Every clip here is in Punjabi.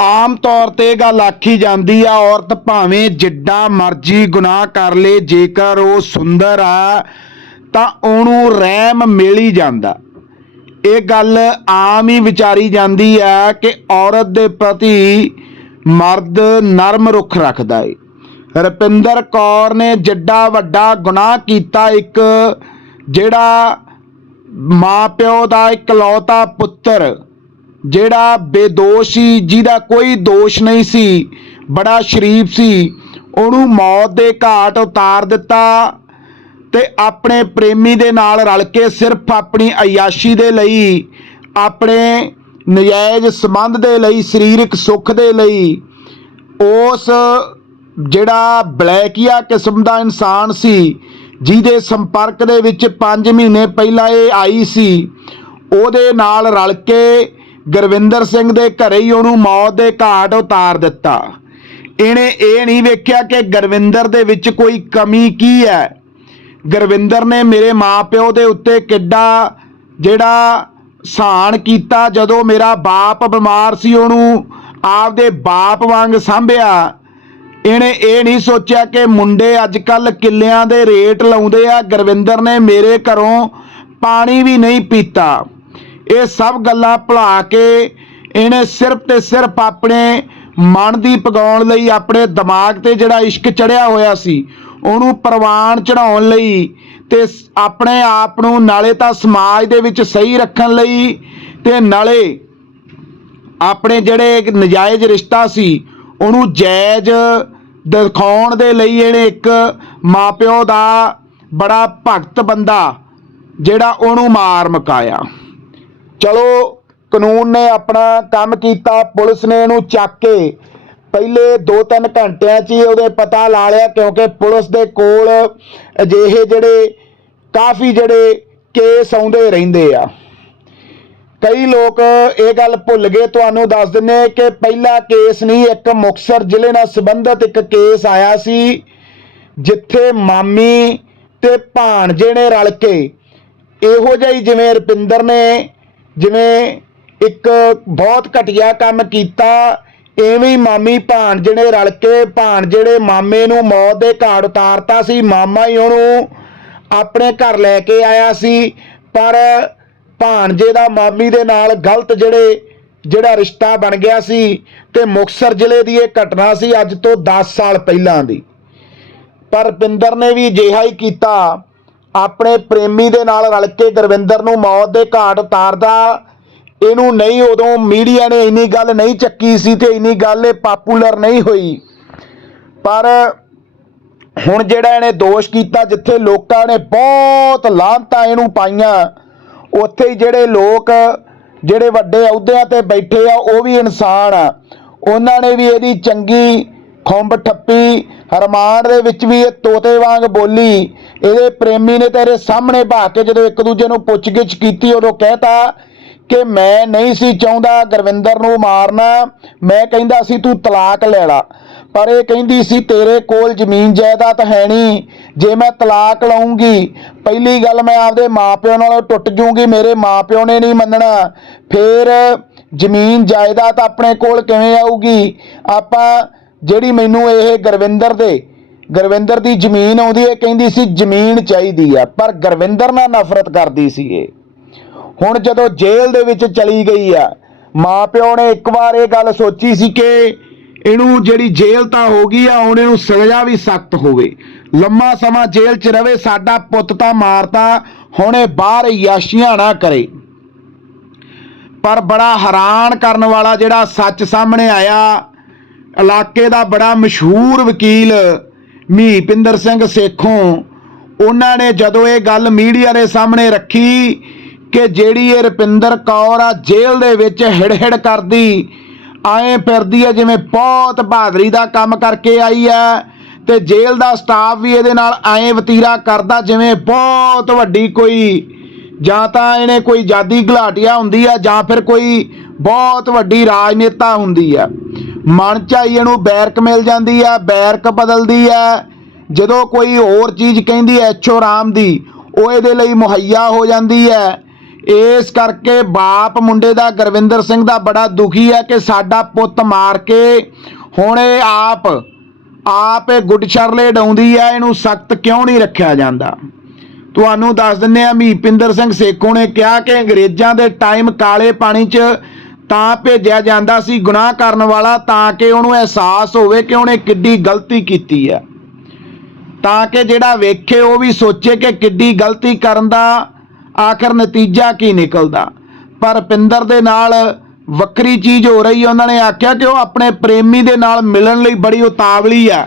ਆਮ ਤੌਰ ਤੇ ਗੱਲ ਆਖੀ ਜਾਂਦੀ ਆ, ਔਰਤ ਭਾਵੇਂ ਜਿੱਡਾ ਮਰਜ਼ੀ ਗੁਨਾਹ ਕਰ ਲੇ, ਜੇਕਰ ਉਹ ਸੁੰਦਰ ਆ, ਤਾਂ ਉਹਨੂੰ ਰਹਿਮ ਮਿਲ ਹੀ ਜਾਂਦਾ। ਇਹ ਗੱਲ ਆਮ ਹੀ ਵਿਚਾਰੀ ਜਾਂਦੀ ਆ ਕਿ ਔਰਤ ਦੇ ਪ੍ਰਤੀ ਮਰਦ ਨਰਮ ਰੁਖ ਰੱਖਦਾ ਏ। ਰੁਪਿੰਦਰ ਕੌਰ ਨੇ ਜਿੱਡਾ ਵੱਡਾ ਗੁਨਾਹ ਕੀਤਾ ਇੱਕ, ਜਿਹੜਾ ਮਾਪਿਓ ਦਾ ਇਕਲੌਤਾ ਪੁੱਤਰ ਜਿਹੜਾ ਬੇਦੋਸ਼ ਸੀ, ਜਿਹਦਾ ਕੋਈ ਦੋਸ਼ ਨਹੀਂ ਸੀ, ਬੜਾ ਸ਼ਰੀਫ ਸੀ, ਉਹਨੂੰ ਮੌਤ ਦੇ ਘਾਟ ਉਤਾਰ ਦਿੱਤਾ ਤੇ ਆਪਣੇ ਪ੍ਰੇਮੀ ਦੇ ਨਾਲ ਰਲ ਕੇ ਸਿਰਫ ਆਪਣੀ ਅਯਾਸ਼ੀ ਦੇ ਲਈ, ਆਪਣੇ ਨਜਾਇਜ਼ ਸੰਬੰਧ ਦੇ ਲਈ, ਸਰੀਰਕ ਸੁੱਖ ਦੇ ਲਈ, ਉਸ ਜਿਹੜਾ ਬਲੈਕੀਆ ਕਿਸਮ ਦਾ ਇਨਸਾਨ ਸੀ, ਜਿਹਦੇ ਸੰਪਰਕ ਦੇ ਵਿੱਚ 5 ਮਹੀਨੇ ਪਹਿਲਾਂ ਇਹ ਆਈ ਸੀ, ਉਹਦੇ ਨਾਲ ਰਲ ਕੇ ਗੁਰਵਿੰਦਰ ਸਿੰਘ ਦੇ ਘਰੇ ਹੀ ਉਹਨੂੰ ਮੌਤ ਦੇ ਘਾਟ ਉਤਾਰ ਦਿੱਤਾ। ਇਹਨੇ ਇਹ ਨਹੀਂ ਵੇਖਿਆ ਕਿ ਗੁਰਵਿੰਦਰ ਦੇ ਵਿੱਚ ਕੋਈ ਕਮੀ ਕੀ ਹੈ। ਗੁਰਵਿੰਦਰ ਨੇ ਮੇਰੇ ਮਾਪਿਓ ਦੇ ਉੱਤੇ ਕਿੱਡਾ ਜਿਹੜਾ ਸਹਾਨ ਕੀਤਾ, ਜਦੋਂ ਮੇਰਾ ਬਾਪ ਬਿਮਾਰ ਸੀ, ਉਹਨੂੰ ਆਪਦੇ ਬਾਪ ਵਾਂਗ ਸੰਭਿਆ। ਇਹਨੇ ਇਹ ਨਹੀਂ ਸੋਚਿਆ ਕਿ ਮੁੰਡੇ ਅੱਜ ਕੱਲ ਕਿੱਲਿਆਂ ਦੇ ਰੇਟ ਲਾਉਂਦੇ ਆ। ਗੁਰਵਿੰਦਰ ਨੇ ਮੇਰੇ ਘਰੋਂ ਪਾਣੀ ਵੀ ਨਹੀਂ ਪੀਤਾ। ਇਹ ਸਭ ਗੱਲਾਂ ਭੁਲਾ ਕੇ ਇਹਨੇ ਸਿਰਫ ਤੇ ਸਿਰਫ ਆਪਣੇ ਮਨ ਦੀ ਪਗਾਉਣ ਲਈ ਆਪਣੇ ਦਿਮਾਗ ਤੇ ਜਿਹੜਾ ਇਸ਼ਕ ਚੜਿਆ ਹੋਇਆ ਸੀ, ਉਹਨੂੰ ਪ੍ਰਵਾਨ ਚੜਾਉਣ ਲਈ ਤੇ ਆਪਣੇ ਆਪ ਨੂੰ ਨਾਲੇ ਤਾਂ ਸਮਾਜ ਦੇ ਵਿੱਚ ਸਹੀ ਰੱਖਣ ਲਈ ਤੇ ਨਾਲੇ ਆਪਣੇ ਜਿਹੜੇ ਇੱਕ ਨਜਾਇਜ਼ ਰਿਸ਼ਤਾ ਸੀ, ਉਹਨੂੰ ਜਾਇਜ਼ ਦਿਖਾਉਣ ਦੇ ਲਈ ਇਹਨੇ ਇੱਕ ਮਾਪਿਓ ਦਾ ਬੜਾ ਭਗਤ ਬੰਦਾ ਜਿਹੜਾ ਉਹਨੂੰ ਮਾਰ ਮਕਾਇਆ। ਚਲੋ, ਕਾਨੂੰਨ ਨੇ ਆਪਣਾ ਕੰਮ ਕੀਤਾ, ਪੁਲਿਸ ਨੇ ਇਹਨੂੰ ਚੱਕ ਕੇ ਪਹਿਲੇ 2-3 ਘੰਟਿਆਂ 'ਚ ਹੀ ਉਹਦੇ ਪਤਾ ਲਾ ਲਿਆ, ਕਿਉਂਕਿ ਪੁਲਿਸ ਦੇ ਕੋਲ ਅਜਿਹੇ ਜਿਹੜੇ ਕਾਫੀ ਜਿਹੜੇ ਕੇਸ ਆਉਂਦੇ ਰਹਿੰਦੇ ਆ। ਕਈ ਲੋਕ ਇਹ ਗੱਲ ਭੁੱਲ ਗਏ, ਤੁਹਾਨੂੰ ਦੱਸ ਦਿੰਨੇ ਕਿ ਪਹਿਲਾ ਕੇਸ ਨਹੀਂ, ਇੱਕ ਮੁਕਤਸਰ ਜ਼ਿਲ੍ਹੇ ਨਾਲ ਸੰਬੰਧਿਤ ਇੱਕ ਕੇਸ ਆਇਆ ਸੀ, ਜਿੱਥੇ ਮਾਮੀ ਤੇ ਭਾਣਜੇ ਨੇ ਰਲ ਕੇ ਇਹੋ ਜਿਹਾ ਹੀ ਜਿਵੇਂ ਰੁਪਿੰਦਰ ਨੇ ਜਿਵੇਂ ਇੱਕ ਬਹੁਤ ਘਟੀਆ ਕੰਮ ਕੀਤਾ, ਐਵੇਂ ਹੀ ਮਾਮੀ ਭਾਣ ਨੇ ਰਲ ਕੇ, ਭਾਣ ਨੇ ਮਾਮੇ ਨੂੰ ਮੌਤ ਦੇ ਘਾਟ ਉਤਾਰਤਾ ਸੀ, ਮਾਮਾ ਹੀ ਉਹਨੂੰ ਆਪਣੇ ਘਰ ਲੈ ਕੇ ਆਇਆ ਸੀ, ਪਰ ਭਾਣਜੇ ਦਾ ਮਾਮੀ ਦੇ ਨਾਲ ਗਲਤ ਜਿਹੜੇ, ਜਿਹੜਾ ਰਿਸ਼ਤਾ ਬਣ ਗਿਆ ਸੀ ਤੇ ਮੁਕਤਸਰ ਜ਼ਿਲ੍ਹੇ ਦੀ ਇਹ ਘਟਨਾ ਸੀ ਅੱਜ ਤੋਂ 10 ਸਾਲ ਪਹਿਲਾਂ ਦੀ। ਪਰ ਰੁਪਿੰਦਰ ਨੇ ਵੀ ਅਜਿਹਾ ਹੀ ਕੀਤਾ। ਆਪਣੇ ਪ੍ਰੇਮੀ ਦੇ ਨਾਲ ਰਲ ਕੇ ਗੁਰਵਿੰਦਰ ਨੂੰ ਮੌਤ ਦੇ ਘਾਟ ਉਤਾਰਦਾ, ਇਹਨੂੰ ਨਹੀਂ ਉਦੋਂ ਮੀਡੀਆ ਨੇ ਇੰਨੀ ਗੱਲ ਨਹੀਂ ਚੱਕੀ ਸੀ ਤੇ ਇੰਨੀ ਗੱਲ ਇਹ ਪਪੂਲਰ ਨਹੀਂ ਹੋਈ। ਪਰ ਹੁਣ ਜਿਹੜਾ ਇਹਨੇ ਦੋਸ਼ ਕੀਤਾ ਜਿੱਥੇ ਲੋਕਾਂ ਨੇ ਬਹੁਤ ਲਾਂਤਾਂ ਇਹਨੂੰ ਪਾਈਆਂ, ਉੱਥੇ ਹੀ ਜਿਹੜੇ ਲੋਕ, ਜਿਹੜੇ ਵੱਡੇ ਅਹੁਦਿਆਂ ਤੇ ਬੈਠੇ ਆ, ਉਹ ਵੀ ਇਨਸਾਨ ਆ। ਉਹਨਾਂ ਨੇ ਵੀ ਇਹਦੀ ਚੰਗੀ ਖੁੰਬ ਠੱਪੀ, ਹਰਮਾਨ ਦੇ ਵਿੱਚ ਵੀ ਇਹ ਤੋਤੇ ਵਾਂਗ ਬੋਲੀ। ਇਹਦੇ ਪ੍ਰੇਮੀ ਨੇ ਤੇਰੇ ਸਾਹਮਣੇ ਬਾ ਕੇ ਜਦੋਂ ਇੱਕ ਦੂਜੇ ਨੂੰ ਪੁੱਛਗਿੱਛ ਕੀਤੀ, ਉਦੋਂ ਕਹਿਤਾ ਕਿ ਮੈਂ ਨਹੀਂ ਸੀ ਚਾਹੁੰਦਾ ਗੁਰਵਿੰਦਰ ਨੂੰ ਮਾਰਨਾ। ਮੈਂ ਕਹਿੰਦਾ ਸੀ, ਤੂੰ ਤਲਾਕ ਲੈ ਲਾ। ਪਰ ਇਹ ਕਹਿੰਦੀ ਸੀ, ਤੇਰੇ ਕੋਲ ਜ਼ਮੀਨ ਜਾਇਦਾਦ ਹੈ ਨਹੀਂ। ਜੇ ਮੈਂ ਤਲਾਕ ਲਵਾਂਗੀ ਪਹਿਲੀ ਗੱਲ ਮੈਂ ਆਪਦੇ ਮਾਪਿਓ ਨਾਲੋਂ ਟੁੱਟ ਜੂੰਗੀ, ਮੇਰੇ ਮਾਪਿਓ ਨੇ ਨਹੀਂ ਮੰਨਣਾ। ਫੇਰ ਜ਼ਮੀਨ ਜਾਇਦਾਦ ਆਪਣੇ ਕੋਲ ਕਿਵੇਂ ਆਊਗੀ? ਆਪਾਂ ਜਿਹੜੀ ਮੈਨੂੰ ਇਹ ਗੁਰਵਿੰਦਰ ਦੇ, ਗੁਰਵਿੰਦਰ ਦੀ ਜ਼ਮੀਨ ਆਉਂਦੀ ਹੈ ਕਹਿੰਦੀ ਸੀ ਜ਼ਮੀਨ ਚਾਹੀਦੀ ਆ, ਪਰ ਗੁਰਵਿੰਦਰ ਨਾਲ ਨਫ਼ਰਤ ਕਰਦੀ ਸੀ ਇਹ। ਹੁਣ ਜਦੋਂ ਜੇਲ੍ਹ ਦੇ ਵਿੱਚ ਚਲੀ ਗਈ ਆ, ਮਾਪਿਓ ਨੇ ਇੱਕ ਵਾਰ ਇਹ ਗੱਲ ਸੋਚੀ ਸੀ ਕਿ ਇਹਨੂੰ ਜਿਹੜੀ ਜੇਲ੍ਹ ਤਾਂ ਹੋ ਗਈ ਆ, ਹੁਣ ਇਹਨੂੰ ਸਜ਼ਾ ਵੀ ਸਖਤ ਹੋਵੇ। ਲੰਮਾ ਸਮਾਂ ਜੇਲ੍ਹ 'ਚ ਰਵੇ, ਸਾਡਾ ਪੁੱਤ ਤਾਂ ਮਾਰਤਾ, ਹੁਣ ਇਹ ਬਾਹਰ ਯਾਸ਼ੀਆਂ ਨਾ ਕਰੇ। ਪਰ ਬੜਾ ਹੈਰਾਨ ਕਰਨ ਵਾਲਾ ਜਿਹੜਾ ਸੱਚ ਸਾਹਮਣੇ ਆਇਆ ਇਲਾਕੇ ਦਾ ਬੜਾ ਮਸ਼ਹੂਰ ਵਕੀਲ ਮਹੀਪਿੰਦਰ ਸਿੰਘ ਸੇਖੋਂ, ਉਹਨਾਂ ਨੇ ਜਦੋਂ ਇਹ ਗੱਲ ਮੀਡੀਆ ਦੇ ਸਾਹਮਣੇ ਰੱਖੀ ਕਿ ਜਿਹੜੀ ਇਹ ਰੁਪਿੰਦਰ ਕੌਰ ਆ, ਜੇਲ੍ਹ ਦੇ ਵਿੱਚ ਹਿੜ-ਹਿੜ ਕਰਦੀ, ਆਏ ਫਿਰਦੀ ਆ, ਜਿਵੇਂ ਬਹੁਤ ਬਹਾਦਰੀ ਦਾ ਕੰਮ ਕਰਕੇ ਆਈ ਆ, ਤੇ ਜੇਲ੍ਹ ਦਾ ਸਟਾਫ ਵੀ ਇਹਦੇ ਨਾਲ ਐਂ ਵਤੀਰਾ ਕਰਦਾ, ਜਿਵੇਂ ਬਹੁਤ ਵੱਡੀ ਕੋਈ, ਜਾਂ ਤਾਂ ਇਹਨੇ ਕੋਈ ਜਾਦੀ ਘਲਾਟਿਆ ਹੁੰਦੀ ਆ, ਜਾਂ ਫਿਰ ਕੋਈ ਬਹੁਤ ਵੱਡੀ ਰਾਜਨੇਤਾ ਹੁੰਦੀ ਆ। ਮਨ ਚ ਆਈ ਇਹਨੂੰ ਬੈਰਕ ਮਿਲ ਜਾਂਦੀ ਆ, ਬੈਰਕ ਬਦਲਦੀ ਆ। ਜਦੋਂ ਕੋਈ ਹੋਰ ਚੀਜ਼ ਕਹਿੰਦੀ ਐ, ਐਚੋ ਰਾਮ ਦੀ, ਉਹ ਇਹਦੇ ਲਈ ਮੁਹੱਈਆ ਹੋ ਜਾਂਦੀ ਹੈ ਇਸ ਕਰਕੇ ਬਾਪ ਮੁੰਡੇ ਦਾ ਗੁਰਵਿੰਦਰ ਸਿੰਘ ਦਾ ਬੜਾ ਦੁਖੀ ਹੈ ਕਿ ਸਾਡਾ ਪੁੱਤ ਮਾਰ ਕੇ ਹੁਣ ਇਹ ਆਪ ਆਪ ਇਹ ਗੁੱਡ ਸ਼ਰਲੇ ਡਾਉਂਦੀ ਹੈ ਇਹਨੂੰ ਸਖਤ ਕਿਉਂ ਨਹੀਂ ਰੱਖਿਆ ਜਾਂਦਾ? ਤੁਹਾਨੂੰ ਦੱਸ ਦਿੰਨੇ ਆ ਮੀਪਿੰਦਰ ਸਿੰਘ ਸੇਖੋਂ ਨੇ ਕਿਹਾ ਕਿ ਅੰਗਰੇਜ਼ਾਂ ਦੇ ਟਾਈਮ ਕਾਲੇ ਪਾਣੀ 'ਚ ਤਾਂ ਭੇਜਿਆ ਜਾਂਦਾ ਸੀ ਗੁਨਾਹ ਕਰਨ ਵਾਲਾ ਤਾਂ ਕਿ ਉਹਨੂੰ ਅਹਿਸਾਸ ਹੋਵੇ ਕਿ ਉਹਨੇ ਕਿੱਡੀ ਗਲਤੀ ਕੀਤੀ ਹੈ। ਤਾਂ ਕਿ ਜਿਹੜਾ ਵੇਖੇ ਉਹ ਵੀ ਸੋਚੇ ਕਿ ਕਿੱਡੀ ਗਲਤੀ ਕਰਨ ਦਾ ਆਖਰ ਨਤੀਜਾ ਕੀ ਨਿਕਲਦਾ। ਪਰ ਪਿੰਦਰ ਦੇ ਨਾਲ ਵੱਖਰੀ ਚੀਜ਼ ਹੋ ਰਹੀ ਹੈ। ਉਹਨਾਂ ਨੇ ਆਖਿਆ ਕਿ ਉਹ ਆਪਣੇ ਪ੍ਰੇਮੀ ਦੇ ਨਾਲ ਮਿਲਣ ਲਈ ਬੜੀ ਉਤਾਵਲੀ ਆ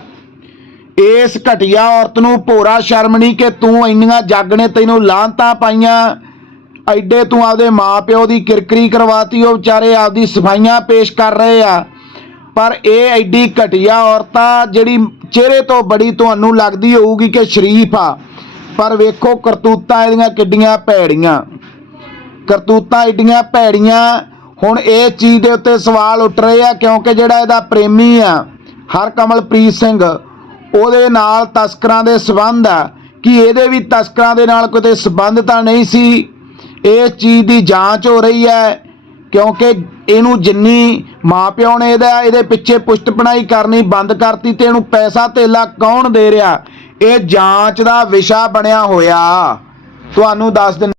ਇਸ ਘਟੀਆ ਔਰਤ ਨੂੰ ਭੋਰਾ ਸ਼ਰਮ ਨਹੀਂ ਕਿ ਤੂੰ ਇੰਨੀਆਂ ਜੱਗ ਨੇ ਤੈਨੂੰ ਲਾਂਤਾਂ ਪਾਈਆਂ ਐਡੇ ਤੂੰ ਆਪਦੇ ਮਾਪਿਓ ਦੀ ਕਿਰਕਰੀ ਕਰਵਾਤੀ, ਉਹ ਵਿਚਾਰੇ ਆਪਦੀ ਸਫਾਈਆਂ ਪੇਸ਼ ਕਰ ਰਹੇ ਆ। ਪਰ ਇਹ ਐਡੀ ਘਟੀਆ ਔਰਤ ਆ ਜਿਹੜੀ ਚਿਹਰੇ ਤੋਂ ਬੜੀ ਤੁਹਾਨੂੰ ਲੱਗਦੀ ਹੋਊਗੀ ਕਿ ਸ਼ਰੀਫ ਆ। ਪਰ ਵੇਖੋ ਕਰਤੂਤਾਂ ਇਹਦੀਆਂ ਕਿੱਡੀਆਂ ਭੈੜੀਆਂ। ਕਰਤੂਤਾਂ ਐਡੀਆਂ ਭੈੜੀਆਂ। ਹੁਣ ਇਹ ਚੀਜ਼ ਦੇ ਉੱਤੇ ਸਵਾਲ ਉੱਠ ਰਹੇ ਆ, ਕਿਉਂਕਿ ਜਿਹੜਾ ਇਹਦਾ ਪ੍ਰੇਮੀ ਆ ਹਰਕਮਲਪ੍ਰੀਤ ਸਿੰਘ, ਉਹਦੇ ਨਾਲ ਤਸਕਰਾਂ ਦੇ ਸਬੰਧ ਆ। ਕਿ ਇਹਦੇ ਵੀ ਤਸਕਰਾਂ ਦੇ ਨਾਲ ਕੋਈ ਸਬੰਧ ਤਾਂ ਨਹੀਂ ਸੀ? ਇਸ ਚੀਜ਼ ਦੀ ਜਾਂਚ ਹੋ ਰਹੀ ਹੈ, ਕਿਉਂਕਿ ਇਹਨੂੰ ਜਿੰਨੀ ਮਾਪਿਓ ਨੇ ਇਹਦਾ ਇਹਦੇ ਪਿੱਛੇ ਪੁਸ਼ਟ ਪਣਾਈ ਕਰਨੀ, ਬੰਦ ਕਰਤੀ ਤੇ ਇਹਨੂੰ ਪੈਸਾ ਧੇਲਾ ਕੌਣ ਦੇ ਰਿਹਾ? ਇਹ ਜਾਂਚ ਦਾ ਵਿਸ਼ਾ ਬਣਿਆ ਹੋਇਆ। ਤੁਹਾਨੂੰ ਦੱਸ ਦਿੰਦਾ